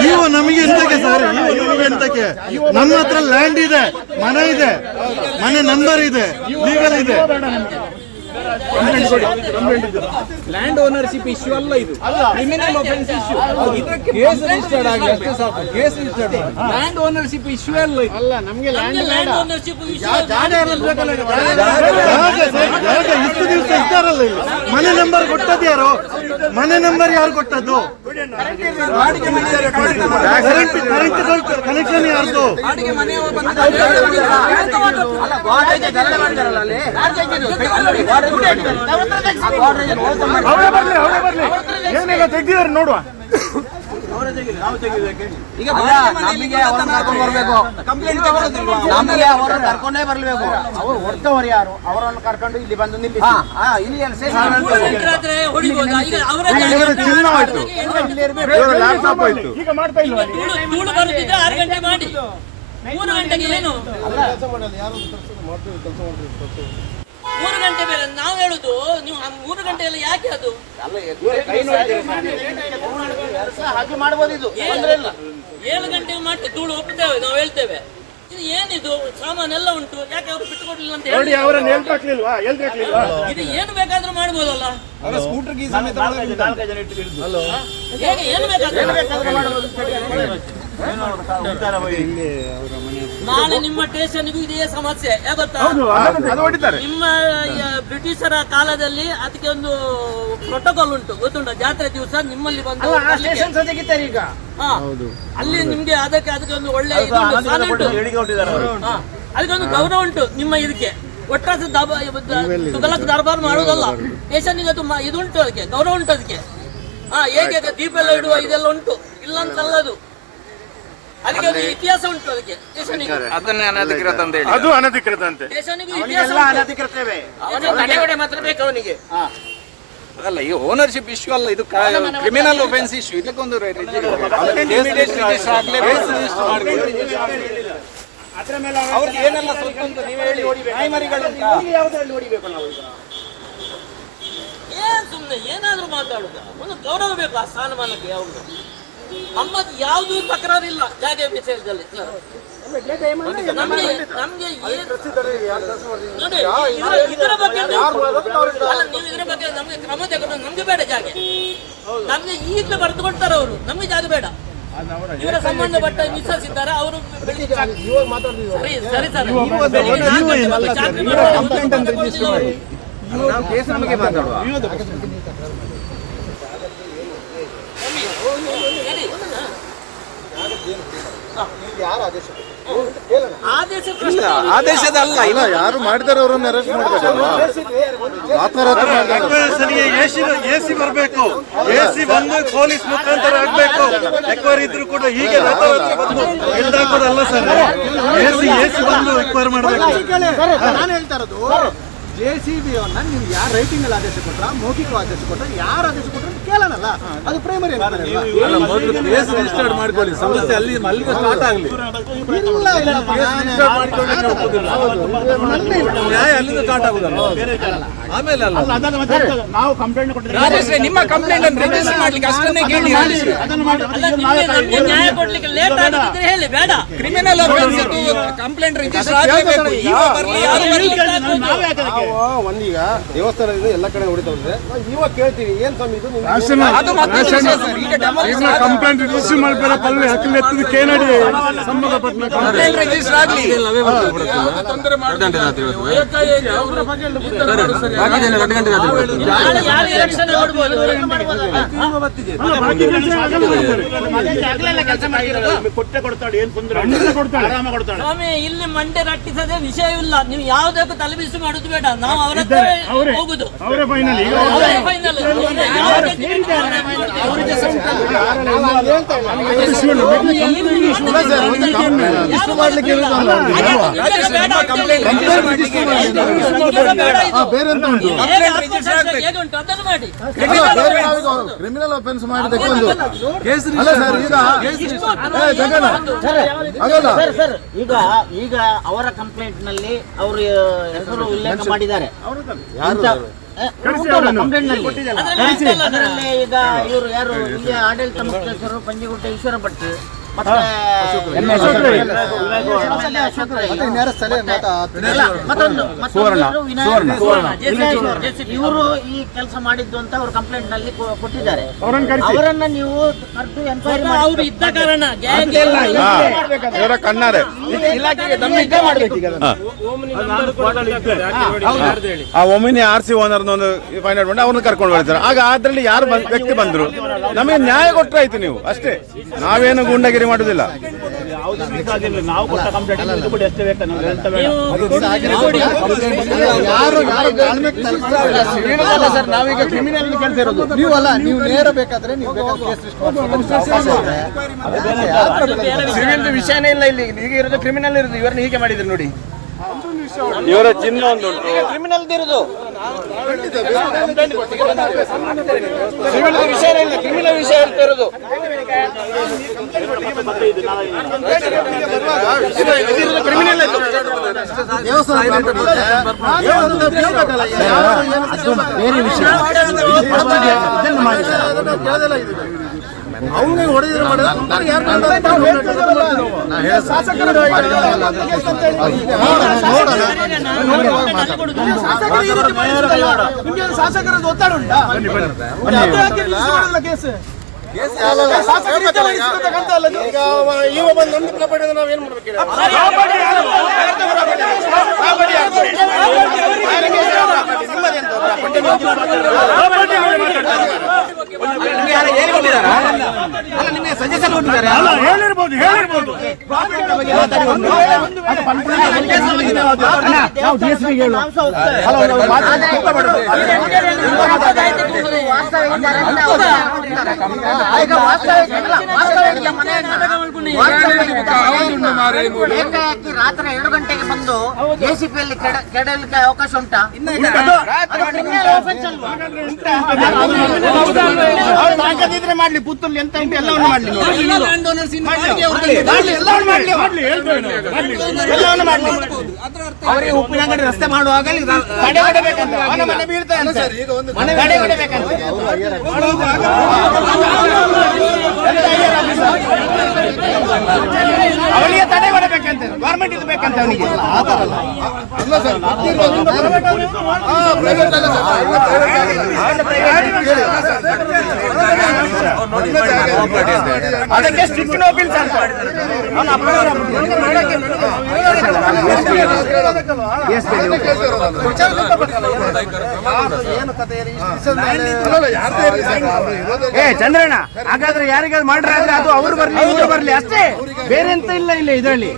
ನಾವು ನಮಗೆ ಎಂತಕ್ಕೆ ಸರ್? ನೀವು ನಮಗೆ ಎಂತಕ್ಕೆ? ನಮ್ಮ ಹತ್ರ ಲ್ಯಾಂಡ್ ಇದೆ, ಮನೆ ಇದೆ, ಮನೆ ನಂಬರ್ ಇದೆ ಲೀಗಲ್ ಇದೆ. ಲ್ಯಾಂಡ್ ಓನರ್ಶಿಪ್ ಇಶ್ಯೂ ಅಲ್ಲ ಇದು. ಕ್ರಿಮಿನಲ್ ಒಫೆನ್ಸ್ ಇಶ್ಯೂ ಇದಕ್ಕೆ ಕೇಸ್ ರಿಜಿಸ್ಟರ್ಡ್ ಆಗಿ ಅಷ್ಟೇ ಸಾಕು. Case registered land ownership issue ಅಲ್ಲ ಇದು. ಅಲ್ಲ ನಮಗೆ ಲ್ಯಾಂಡ್ ಲ್ಯಾಂಡ್ ಓನರ್ಶಿಪ್ ಜಾಗ ಇಷ್ಟು ದಿವಸ ಇದ್ದಾರಲ್ಲ ಇಲ್ಲಿ? ಮನೆ ನಂಬರ್ ಕೊಟ್ಟದ್ದು ಯಾರು ಮನೆ ನಂಬರ್ ಯಾರು ಕೊಟ್ಟದ್ದು? ಕರೆಂಟ್ ಕರೆಂಟ್ ಕನೆಕ್ಷನ್ ಯಾರ್ದು? ಅವರೇ ಬರ್ಲಿ ಅವರೇ ಬರ್ಲಿ. ಏನಿಲ್ಲ ತೆಗ್ದಿದ್ದಾರೆ ನೋಡುವ. ಈಗ ನಮಗೆ ಅವ್ರನ್ನ ಕರ್ಕೊಂಡು ಬರ್ಬೇಕು. ನಮಗೆ ಅವರನ್ನ ಕರ್ಕೊಂಡೇ ಬರ್ಬೇಕು. ಅವರು ಹೊಡೆದವರು ಯಾರು? ಅವರನ್ನು ಕರ್ಕೊಂಡು ಇಲ್ಲಿ ಬಂದು ನಿಲ್ಲಿಸಿ. ಇಲ್ಲಿ ಈಗ ಅವರ ಜಾಗ ಈಗ ಮಾಡ್ತಾ ಇಲ್ವಾ ಧೂಳು ಧೂಳು ಬರುತ್ತಿದ್ರೆ ಆರು ಗಂಟೆ ಮಾಡಿ. ಮೂರು ಗಂಟೆಗೆ ಏನು? ಮೂರು ಗಂಟೆ ಮೇಲೆ ನಾವು ಹೇಳುದು ನೀವು ಆ ಮೂರು ಗಂಟೆ ಎಲ್ಲ ಯಾಕೆ ಅದು? ಹಾಗೆ ಮಾಡಬಹುದು ಇದು ಏಳು ಗಂಟೆಗೆ ಮಾಡಿ ಧೂಳು ಒಪ್ಪುತ್ತೇವೆ ನಾವು ಹೇಳ್ತೇವೆ. ಇದು ಏನಿದು? ಸಾಮಾನೆಲ್ಲ ಉಂಟು ಯಾಕೆ ಅವರು ಬಿಟ್ಟು ಕೊಡ್ಲಿಲ್ಲ ಅಂತ ನೋಡಿ ಹೇಳಿ. ಅವರನ್ನು ಎಲ್ತ್ ಹಾಕ್ಲಿಲ್ವಾ? ಎಲ್ತ್ ಹಾಕ್ಲಿಲ್ವಾ? ಇದು ಏನು ಬೇಕಾದ್ರೂ ಮಾಡ್ಬೋದಲ್ಲ. ಅವರ ಸ್ಕೂಟರ್ ಗೀ ಸಮೇತ ಹೇಗೆ ಏನು ಬೇಕಾದ್ರೂ ನಾಳೆ ನಿಮ್ಮ ಸ್ಟೇಷನ್ಗೂ ಇದೇ ಸಮಸ್ಯೆ. ಗೊತ್ತಾ? ನಿಮ್ಮ ಬ್ರಿಟಿಷರ ಕಾಲದಲ್ಲಿ ಅದಕ್ಕೆ ಒಂದು ಪ್ರೋಟೋಕಾಲ್ ಉಂಟು. ಗೊತ್ತುಂಟ? ಜಾತ್ರೆ ದಿವಸ ನಿಮ್ಮಲ್ಲಿ ಬಂದು ಈಗ. ಅಲ್ಲಿ ನಿಮ್ಗೆ ಅದಕ್ಕೆ ಅದಕ್ಕೆ ಒಂದು ಒಳ್ಳೆ ಅದಕ್ಕೊಂದು ಸ್ಥಾನ ಉಂಟು. ಅದಕ್ಕೆ ಒಂದು ಗೌರವ ಉಂಟು ನಿಮ್ಮ ಇದಕ್ಕೆ. ಒಟ್ಟಾಸ ತುಗಲಕ್ ದರ್ಬಾರ್ ಮಾಡೋದಲ್ಲ ಸ್ಟೇಷನ್ಗೆ ಈಗ ತುಂಬಾ ಇದು ಉಂಟು ಅದಕ್ಕೆ ಗೌರವ ಉಂಟು ಅದಕ್ಕೆ. ಹಾ ಹೇಗೆ ದೀಪ ಎಲ್ಲ ಇಡುವ ಇದೆಲ್ಲ ಉಂಟು. ಇಲ್ಲ ಅಂತಲ್ಲ ಅದು. ಅದಕ್ಕೆ ಒಂದು ಇತಿಹಾಸ ಉಂಟು ಅದಕ್ಕೆ. ಸ್ಟೇಷನಿಗೆ ಅದನ್ನೇ ಅನಧಿಕೃತ ಅಂತ ಹೇಳಿ. ಅದು ಅನಧಿಕೃತ ಅಂತೆ ಸ್ಟೇಷನಿಗೂ ಇತಿಹಾಸ ಎಲ್ಲ ಉಂಟು. ಅನಧಿಕೃತವೇ. ತಡೆಗೋಡೆ ಮಾತ್ರ ಬೇಕು ಅವನಿಗೆ. ಅಲ್ಲ ಈ ಓನರ್ಶಿಪ್ ಇಶ್ಯೂ ಅಲ್ಲ ಇದು ಕ್ರಿಮಿನಲ್ ಒಫೆನ್ಸ್ ಇಶ್ಯೂ ಇದಕ್ಕೊಂದು ಅವ್ರಿಗೆ ಏನೆಲ್ಲ ಸ್ವಲ್ಪ ಅಂತ ನೀವು ಹೇಳಿ. ನಾಯಿಮರಿಗಳುಂಟಾ? ಏನ್ ಸುಮ್ನೆ ಏನಾದ್ರೂ ಮಾತಾಡುದ. ಒಂದು ಗೌರವ ಬೇಕು ಆ ಸ್ಥಾನಮಾನಕ್ಕೆ ಯಾವುದು? ನಮ್ಮದು ಯಾವುದು ತಕರಾರಿಲ್ಲ. ಜಾಗ ವಿಷಯದಲ್ಲಿ ನಮ್ಗೆ ನಮ್ಗೆ ಏನ್- ನೋಡಿ, ಇದ್ರ- ಇದರ ಬಗ್ಗೆ ನೀವು- ಅಲ್ಲ ನೀವು ಇದ್ರ ಬಗ್ಗೆ ನಮ್ಗೆ ಕ್ರಮ ತಗೊಂಡು ನಮ್ಗೆ ಬೇಡ ಜಾಗ. ನಮ್ಗೆ ಈಗಲೇ ಬರೆದು ಕೊಡ್ತಾರೆ ಅವರು. ನಮ್ಗೆ ಜಾಗ ಬೇಡ. ಇವರ ಸಂಬಂಧಪಟ್ಟ ಮಿಸಸ್ ಇದ್ದಾರೆ ಅವರು ಸರಿ ಸರಿ ಸರ್. ಜಾತ್ರೆ ಕೇಸ್ ನಮಗೆ ಮಾತಾಡುವ. ಆದೇಶ? ಇಲ್ಲ ಪ್ರಶ್ನೆ ಆದೇಶದ ಅಲ್ಲ ಇಲ್ಲ ಯಾರು ಮಾಡಿದಾರೆ ಅವರನ್ನು ಅರೆಸ್ಟ್ ಮಾಡಬೇಕಲ್ವಾ ಎ ಸಿ ಎಸಿ ಎಸಿ ಬರಬೇಕು. ಎಸಿ ಬಂದು ಪೊಲೀಸ್ ಮುಖಾಂತರ ಆಗ್ಬೇಕು. ಎಕ್ವೈರ್ ಇದ್ರು ಕೂಡ ಹೀಗೆ ಎಲ್ಲ sir A sir. AC AC ಬಂದು ಎಕ್ವೈರ್ ಮಾಡಬೇಕು. ನಾನು ಹೇಳ್ತಾ ಇರೋದು ಜೆ ಸಿ ಬಿ ಅವನ್ನ ನೀವು ಯಾರು ರೈಟಿಂಗ್ ಅಲ್ಲಿ ಆದೇಶ ಕೊಟ್ರ ಮೌಖಿಕ ಆದೇಶ ಕೊಟ್ರ ಯಾರು ಆದೇಶ ಕೊಟ್ರ ಕೇಳಲ್ಲ ಕೇಳೋಣಲ್ಲ ಅದು ಪ್ರೈಮರಿ ಮಾಡ್ಕೊಳ್ಳಿ. ಸಮಸ್ಯೆ ಅಲ್ಲಿ ಅಲ್ಲಿಗೆ ಸ್ಟಾರ್ಟ್ ಆಗಲಿ. ಇಲ್ಲ ಇಲ್ಲಪ್ಪ, ನ್ಯಾಯ ಅಲ್ಲಿಂದ ಸ್ಟಾರ್ಟ್ ಆಗುದಲ್ಲ. ಆಮೇಲೆ ಅಲ್ಲ. ನಾವು ಕಂಪ್ಲೇಂಟ್ ಕೊಟ್ಟಿದ್ದೇವೆ. ನಿಮ್ಮ ಕಂಪ್ಲೇಂಟ್ ಅನ್ನು ರಿಜಿಸ್ಟರ್ ಮಾಡ್ಲಿಕ್ಕೆ ಅಷ್ಟನ್ನೇ ಕೇಳಿ ನ್ಯಾಯ ಕೊಡ್ಲಿಕ್ಕೆ ಲೇಟ್ ಆಗಿದ್ರೆ ಹೇಳಿ ಬೇಡ. ಕ್ರಿಮಿನಲ್ ಅಫೆನ್ಸ್ ಕಂಪ್ಲೇಂಟ್ ರಿಜಿಸ್ಟರ್ ಆಗಬೇಕು. ಈಗ ಬರಲಿ ಯಾರು ಬರ್ಲಿ. ಒಂದೀಗ ದೇವಸ್ಥಾನದಿಂದ ಎಲ್ಲ ಕಡೆ ಹೊಡಿತಾವ್ರೆ ಹೋದ್ರೆ ನಾವು ಇವಾಗ ಕೇಳ್ತೀವಿ ಏನ್ ಸ್ವಾಮಿ ಇದು ನಿಮ್ಗೆ ಅದು ಮತ್ತೆ ವಿಷಯ ಸರ್. ಈಗ demolition ಆಗ- ಕಂಪ್ಲೇಂಟ್ ರಿಜಿಸ್ಟರ್ ಮಾಡ್ಬೇಡ ಪಲ್ಲೆ ಹಕ್ಕಲು ಎತ್ತದ ಕೇನಡಿ. ಸಂಬಂಧಪಟ್ಟ ಕಂಪ್ಲೇಂಟ್ ರಿಜಿಸ್ಟರ್ ಆಗಲಿ. ನಾಳೆ ಯಾರು ಎಲೆಕ್ಷನ್ ನೋಡ್ಬೋದು? ಕೊಟ್ಟೆ ಕೊಡ್ತಾಳೆ ಏನ್ ತೊಂದರೆ ಆರಾಮ ಕೊಡ್ತಾಳೆ. ಸ್ವಾಮಿ ಇಲ್ಲಿ ಮಂಡೆ ರಟ್ಟಿಸದೆ ವಿಷಯ ಇಲ್ಲ. ನೀವು ಯಾವ್ದಕ್ಕೂ ತಲೆಬಿಸಿ ಮಾಡುದು ಬೇಡ. ನಾವು ಅವರ ಹತ್ರ ಹೋಗುದು ಅವರೇ ಫೈನಲ್ ಈಗ ಅವರೇ ಫೈನಲ್? ಬೇರೆ ಎಂತ ಉಂಟು ಅದನ್ನು ಮಾಡಿ ಕ್ರಿಮಿನಲ್ ಅಫೆನ್ಸ್ ಮಾಡಿದಕ್ಕೆ ಒಂದು ಅಲ್ಲ ಸರ್ ಈಗ ಆಗಲ್ಲ ಸರ್ ಸರ್ ಈಗ ಈಗ ಅವರ ಕಂಪ್ಲೇಂಟ್ನಲ್ಲಿ ಅವರು ಹೆಸರು ಉಲ್ಲೇಖ ಮಾಡಿದ್ದಾರೆ. ಈಗ ಇವರು ಯಾರು ಇಲ್ಲಿ ಆಡಳಿತ ಮುಖ್ಯಸ್ಥರು ಪಂಜಿಗುಟ್ಟ ಈಶ್ವರ ಭಟ್ ಇವರು ಈ ಕೆಲಸ ಮಾಡಿದ್ದು ಅಂತ ಅವ್ರ ಕಂಪ್ಲೇಂಟ್ನಲ್ಲಿ ಕೊಟ್ಟಿದ್ದಾರೆ. ಅವರನ್ನು ನೀವು ಕರೆದು ಎನ್ಕ್ವೈರಿ ಮಾಡಿ. ಅವರು ಇದ್ದ ಕಾರಣ ಕಣ್ಣಾರೆ. ಆ ಒಮಿನಿ ಆರ್ ಸಿ ಓನರ್ ಒಂದು ಫೈಂಡ್ ಔಟ್ ಮಾಡಿ ಅವ್ರನ್ನ ಕರ್ಕೊಂಡು ಬರ್ತಾರೆ ಆಗ ಅದ್ರಲ್ಲಿ ಯಾರು ಬಂದ್- ವ್ಯಕ್ತಿ ಬಂದ್ರು. ನಮಗೆ ನ್ಯಾಯ ಕೊಟ್ಟರೆ ಆಯ್ತು ನೀವು ಅಷ್ಟೇ. ನಾವೇನು ಗುಂಡಗಿರಿ ಮಾಡುದಿಲ್ಲ ತಲುಪಿಸ್ತಾರೆ? ಅಲ್ಲ ಸರ್ ನಾವೀಗ ಕ್ರಿಮಿನಲ್ ಕೇಳ್ತಿರೋದು? ಸಿವಿಲ್ ವಿಷಯನೇ ಇಲ್ಲ ಇಲ್ಲಿ ಈಗ ಇರೋದು ಕ್ರಿಮಿನಲ್ ಇರೋದು ಇವರನ್ನ ಹೀಗೆ ಮಾಡಿದ್ರು ನೋಡಿ ಇವರ ಚಿನ್ನ ಒಂದು ಉಂಟು ಕ್ರಿಮಿನಲ್ ಇರುದು ಸಿವಿಲ್ ವಿಷಯ ಇಲ್ಲ ಕ್ರಿಮಿನಲ್ ವಿಷಯ ಹೇಳ್ತಾ ಇರೋದು. ಬೇರೆ ವಿಷಯ. ಅವ್ನಿಗೆ ಹೊಡೆದಿರೋ ಮಾಡಿದ್ರೆ ಯಾರು ನಾವು ಶಾಸಕರು ಒತ್ತಡ ಉಂಟಾ ಕೇಸ್ ಈಗ ಇವ ಬಂದು ನಮ್ದು ಪ್ರಾಪರ್ಟಿ ನಾವೇನ್ ಮಾಡ್ಬೇಕು ಹೇಳಿ? ಅಲ್ಲ ಹೇಳಿರ್ಬೋದು ಹೇಳಿರ್ಬೋದು ಏಕಾಏಕಿ ರಾತ್ರಿ ಎರಡು ಗಂಟೆಗೆ ಬಂದು ಜೆಸಿಪಿಯಲ್ಲಿ ಕೆಡಲಿಕ್ಕೆ ಅವಕಾಶ ಉಂಟಾ? ತಾಕತ್ತಿದ್ರೆ ಮಾಡ್ಲಿ ಪುತ್ತೂರ್ಲಿ ಎಂತ ಉಂಟು ಎಲ್ಲವನ್ನು ಮಾಡ್ಲಿ, ಎಲ್ಲವನ್ನು ಮಾಡ್ಲಿ. ಎಲ್ಲವನ್ನು ಮಾಡ್ಲಿ. ಅವರಿಗೆ ಉಪ್ಪಿನ ಅಂಗಡಿ ರಸ್ತೆ ಮಾಡುವಾಗ ಮನೆ ಬೀಳ್ತಾ ಅಂತ ಮನೆ ತಡೆ ಹೊಡಿಬೇಕಂತ ಅವನಿಗೆ ತಡೆ ಹೊಡಬೇಕಂತ ಗೌರ್ಮೆಂಟ್ ಇದು ಬೇಕಂತ ಅವನಿಗೆ. ಅದಕ್ಕೆ ಸ್ಟ್ರಿಕ್ಟ್ ನೋಟಿಸ್ ಅಂತ ಅವನ ಅಪರಾಧ ಏ ಚಂದ್ರಣ್ಣ ಹಾಗಾದ್ರೆ ಯಾರಿಗಾದ್ರು ಮಾಡ್ರೆ ಆದ್ರೆ ಅದು ಅವ್ರು ಬರ್ಲಿ ಇವ್ರು ಬರ್ಲಿ. ಅಷ್ಟೇ. ಬೇರೆ ಎಂತ ಇಲ್ಲ ಇಲ್ಲ ಇದರಲ್ಲಿ.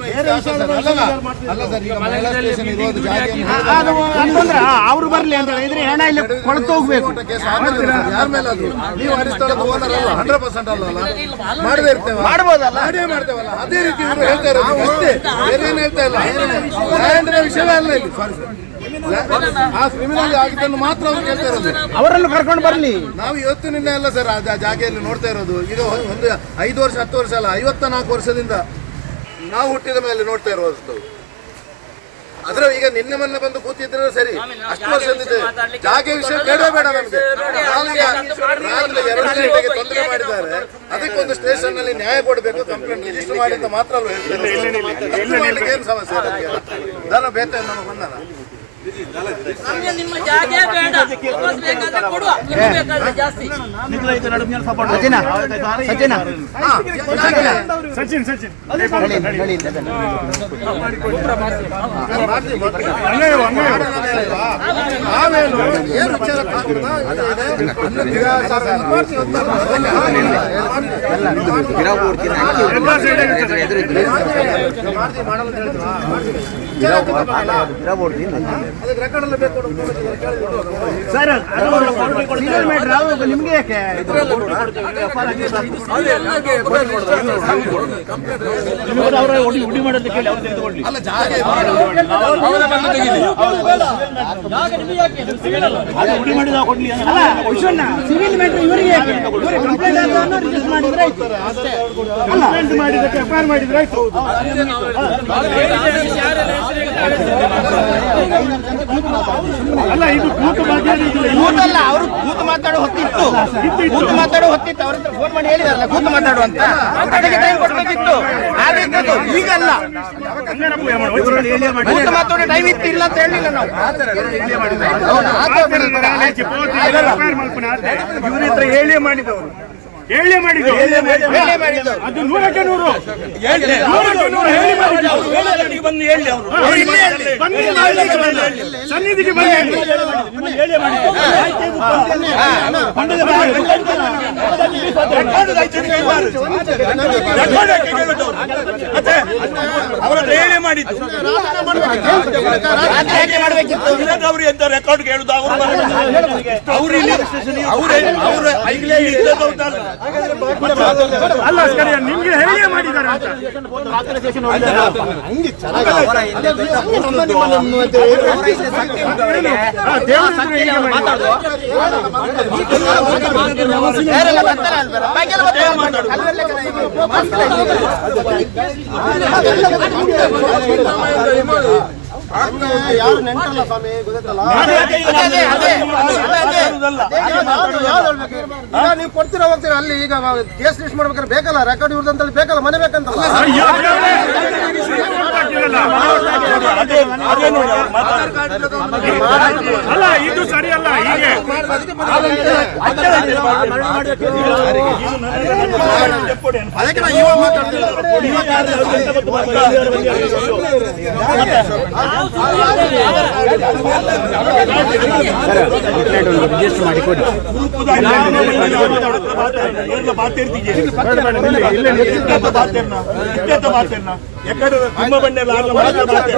ಅಂತಂದ್ರ ಅವ್ರು ಬರ್ಲಿ ಅಂತ ಇದ್ರೆ ಹಣ ಇಲ್ಲಿ ಕೊಳತು ಹೋಗ್ಬೇಕು. ನೀವು ಅಡಿಸ್ತಳದ ಓನರ್ ಅಲ್ಲ ಹಂಡ್ರೆಡ್ ಪರ್ಸೆಂಟ್ ಅಲ್ಲ ಮಾಡದೇ ಇರ್ತೇವೆ ಮಾಡ್ಬೋದಲ್ಲ? ಮಾಡೇ ಮಾಡ್ತೇವಲ್ಲ? ಅದೇ ರೀತಿ ಇವರು ಹೇಳ್ತಾ ಇರೋದು. ಅಷ್ಟೇ ಹೇಳ್ತಾ ಇಲ್ಲ? ನ್ಯಾಯಾಂದ್ರ ವಿಷಯವೇ ಅಲ್ಲ ಇಲ್ಲಿ? ಸಾರಿ ಆ ಕ್ರಿಮಿನಲ್ ಆಗಿದ್ದನ್ನು ಮಾತ್ರ ಅವ್ರು ಕೇಳ್ತಾ ಇರೋದು. ಅವರನ್ನು ಕರ್ಕೊಂಡು ಬರಲಿ. ನಾವು ಇವತ್ತು ನಿನ್ನೆ ಅಲ್ಲ ಸರ್ ಆ ಜಾಗೆಯಲ್ಲಿ ನೋಡ್ತಾ ಇರೋದು. ಇದು ಒಂದು- ಒಂದು ಐದು ವರ್ಷ ಹತ್ತು ವರ್ಷ ಅಲ್ಲ ಐವತ್ತ ನಾಲ್ಕು ವರ್ಷದಿಂದ ನಾವು ಹುಟ್ಟಿದ ಮೇಲೆ ನೋಡ್ತಾ ಇರೋದು ಅದ್ರ ಈಗ ನಿನ್ನೆ ಮೊನ್ನೆ ಬಂದು ಕೂತಿದ್ರೆ ಸರಿ. ಅಷ್ಟು ವರ್ಷದಿಂದ ಜಾಗೆ ವಿಷಯ ಬೇಡ ಬೇಡ. ನಮಗೆ ಎರಡು ಗಂಟೆಗೆ ತೊಂದರೆ ಮಾಡಿದ್ದಾರೆ. ಅದಕ್ಕೊಂದು ಸ್ಟೇಷನ್ನಲ್ಲಿ ನ್ಯಾಯ ಕೊಡಬೇಕು ಕಂಪ್ಲೇಂಟ್ ರಿಜಿಸ್ಟರ್ ಮಾಡಿ ಅಂತ ಮಾತ್ರ ಏನು ಸಮಸ್ಯೆ ದನ ಬೇತ ನಮಗೆ ನಮ್ಗೆ ನಿಮ್ಮ ಜಾಗ ಬೇಡ. ವಾಪಸ್ ಬೇಕಾದ್ರೆ ಕೊಡುವ. ನಿಮ್ಗೆ ಬೇಕಾದ್ರೆ ಜಾಸ್ತಿ. ಸಚಿನ ಸಚಿನ. ಸಚಿನ್ ಸಚಿನ್ ನಾವೇನು ಏನು ವಿಚಾರ ಕಾಗುತ್ತಾ? ಅನ್ನ ದಿಗಾಚಾರ ಮಾಡ್ತೀವಿ ಅಂತ ಎಲ್ಲ ಸೈಡ್ ಇರ್ತದೆ ಮಾಡ್ತೀವಿ ಮಾಡಲ್ಲ ಅಂತ ಹೇಳ್ತೀವಾ? ವಿಚಾರ ತಗೊಳ್ಳಿ. ಅದಕ್ಕೆ ರೆಕಾರ್ಡ್ ಎಲ್ಲ ಬೇಕು ಸರ್ ಸಿಂಗಲ್ ಮೀಟರ್ ಆಗುವಾಗ ನಿಮ್ಗೆ ಯಾಕೆ ಅಲ್ಲ ಜಾಗ ಅಲ್ಲ ವಿಶ್ವಣ್ಣ ಸಿವಿಲ್ ಮೀಟರ್ ಇವರಿಗೆ ಯಾಕೆ ಇವ್ರಿಗೆ ಕಂಪ್ಲೇಂಟ್ ಆಗೋದನ್ನು ರಿಜಿಸ್ಟರ್ ಮಾಡಿದ್ರೆ ಆಯ್ತು ಅಷ್ಟೇ ಅಲ್ಲ ಅಲ್ಲ ಇದು ಕೂತು ಕೂತಲ್ಲ ಅವರು ಕೂತು ಮಾತಾಡೋ ಹೊತ್ತಿತ್ತು. ಕೂತು ಮಾತಾಡೋ ಹೊತ್ತಿತ್ತು. ಅವ್ರ ಫೋನ್ ಮಾಡಿ ಹೇಳಿದಾರಲ್ಲ, ಕೂತು ಮಾತಾಡು ಅಂತ. ಅದಕ್ಕೆ ಟೈಮ್ ಕೊಡ್ಬೇಕಿತ್ತು. ಆದ್ರೆ ಇದ್ದದ್ದು. ಈಗಲ್ಲ. ಕೂತು ಮಾತಾಡೋ ಟೈಮ್ ಇತ್ತು ಇಲ್ಲ ಅಂತ ಹೇಳಿಲ್ಲ ನಾವು. ಇವ್ರ ಹತ್ರ ಹೇಳಿ ಮಾಡಿದವರು. ಹೇಳಿ ಮಾಡಿದ್ರು ಮಾಡಿದ್ದು ಅದು ನೂರಕ್ಕೆ ನೂರು ನೂರಕ್ಕೆ ನೂರು ಹೇಳಿ ಮಾಡಿದ್ರು ಬಂದು ಹೇಳಿ. ಬನ್ನಿ. ಸನ್ನಿಧಿಗೆ ಹೇಳಿ ಮಾಡಿದ್ದು ಅವರ ಹೇಳಿ ಮಾಡಿದ್ದು ಅವರು ಎಂತ ರೆಕಾರ್ಡ್ ಕೇಳುದು ಅವರು ಅವರು ಇಲ್ಲಿ ಅವರೇ ಅವರ ಈಗಲೇ ಇದ್ದದೌದಲ್ಲ ಅಲ್ಲ ಸರಿ ನಿಮ್ಗೆ ಹೇಳಿಯೇ ಮಾಡಿದ್ದಾರೆ ಅಂತ ದೇವ್ರ ಯಾರು ನೆಂಟಲ್ಲ ಸ್ವಾಮಿ ಗೊತ್ತಲ್ಲ ನೀವು ಕೊಡ್ತೀರಾ ಹೋಗ್ತೀರಾ ಅಲ್ಲಿ ಈಗ ಕೇಸ್ ಲಿಸ್ಟ್ ಮಾಡ್ಬೇಕಾದ್ರೆ ಬೇಕಲ್ಲ ರೆಕಾರ್ಡ್ ಇವ್ರದಂತಲ್ಲಿ ಬೇಕಲ್ಲ ಮನೆ ಬೇಕಂತಲ್ಲ ಅಲ್ಲ ಇದು ಸರಿಯಲ್ಲ ಹೀಗೆ. ಅದಕ್ಕೆ ಮಾಡಿ ಕೊಡಿ ಎಲ್ಲ ಮಾತಾಡ್ತೀವಿ ಎಕ್ಕಡ ತುಂಬ ಬಂಡೆ ಮಾತಾಡ್ತಾರೆ